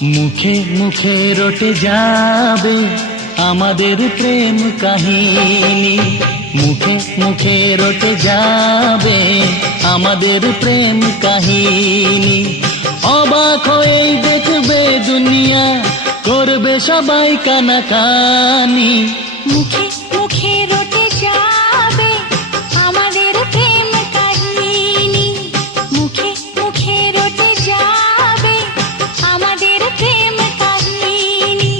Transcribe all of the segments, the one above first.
মুখে মুখে রটে যাবে আমাদের প্রেম কাহিনী, মুখে মুখে রটে যাবে আমাদের প্রেম কাহিনী। অবাক হয়ে দেখবে দুনিয়া, করবে সবাই কানাকানি। মুখে মুখে রটে যাবে আমাদের প্রেম কাহিনী, মুখে মুখে রটে যাবে আমাদের প্রেম কাহিনী।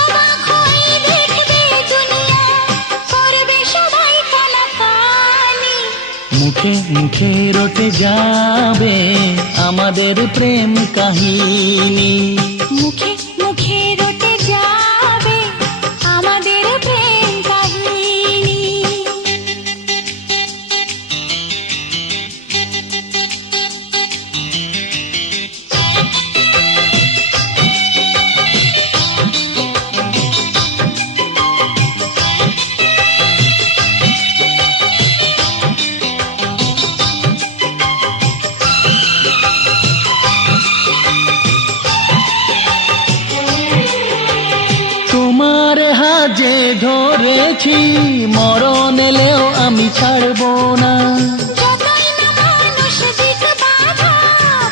অবাক হয়ে দেখবে দুনিয়া, করবে সবাই কানাকানি। মুখে মুখে রটে যাবে আমাদের প্রেম কাহিনী, মুখে মুখে রটে যাবে আমাদের প্রেম কাহিনী। তোমার হাজে ধরেছি, মরণ এলেও আমি ছাড়বো না। যতই না মানুষ দিক বাধা,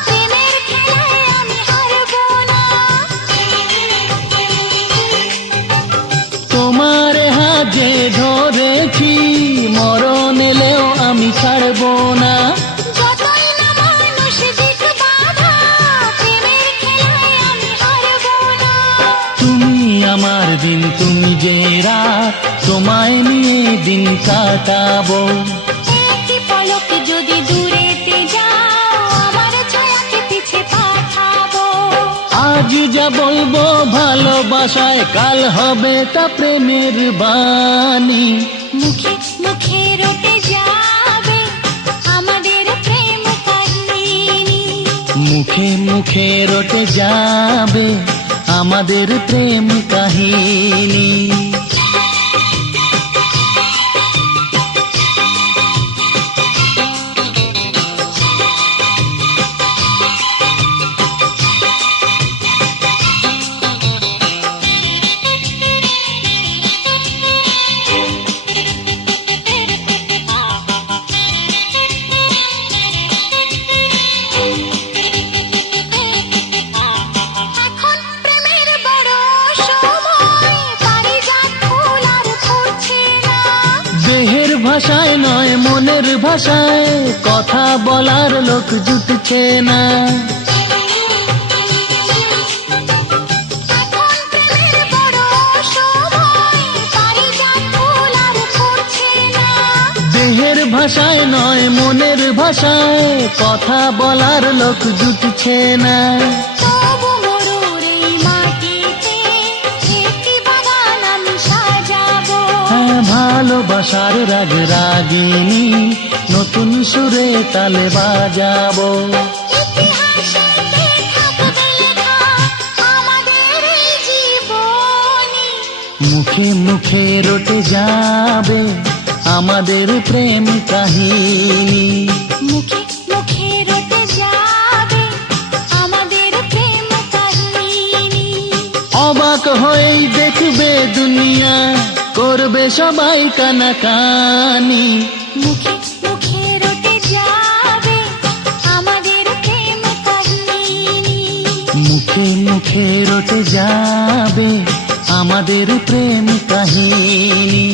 প্রেমের খেলায় আমি হারবো না। তোমার হাজে ধরেছি, মরণ এলেও আমি ছাড়বো না। যতই না মানুষ দিক বাধা, প্রেমের খেলায় আমি হারবো না। তুমি আমার দিন, তুমি যে রাত, তোমায় নিয়ে দিন কাটাবো। একটি পলকে যদি দূরেতে যাও, আমার ছায়াকে পিছে পাঠাবো। আজ যা বলবো ভালোবাসায়, কাল হবে তা প্রেমের বাণী। মুখে মুখে রটে যাবে আমাদের প্রেম কাহিনী, মুখে মুখে রটে যাবে আমাদের প্রেম কাহিনী। এখন প্রেমের বড় সময়, পারিজাত ফুল আর ফুটছে না। দেহের ভাষায় নয় মনের ভাষায়, কথা বলার লোক জুটছে না। এখন প্রেমের বড় সময়, পারিজাত ফুল আর ফুটছে না। দেহের ভাষায় নয় মনের ভাষায়, কথা বলার লোক জুটছে না। তবু মরুর এই মাটিতে একটি বাগান আমি সাজাবো। হ্যাঁ, ভালোবাসার রাগ রাগিনী, নতুন সুরে তালে বাজাবো। ইতিহাসেতে থাকবে লেখা আমাদের এই জীবনী। মুখে মুখে রটে যাবে আমাদের প্রেম কাহিনী, মুখে মুখে রটে যাবে আমাদের প্রেম কাহিনী। অবাক হয়েই দেখবে দুনিয়া, করবে সবাই কানাকানি। মুখে মুখে রটে যাবে আমাদের প্রেম কাহিনী, মুখে মুখে রটে যাবে আমাদের প্রেম কাহিনী।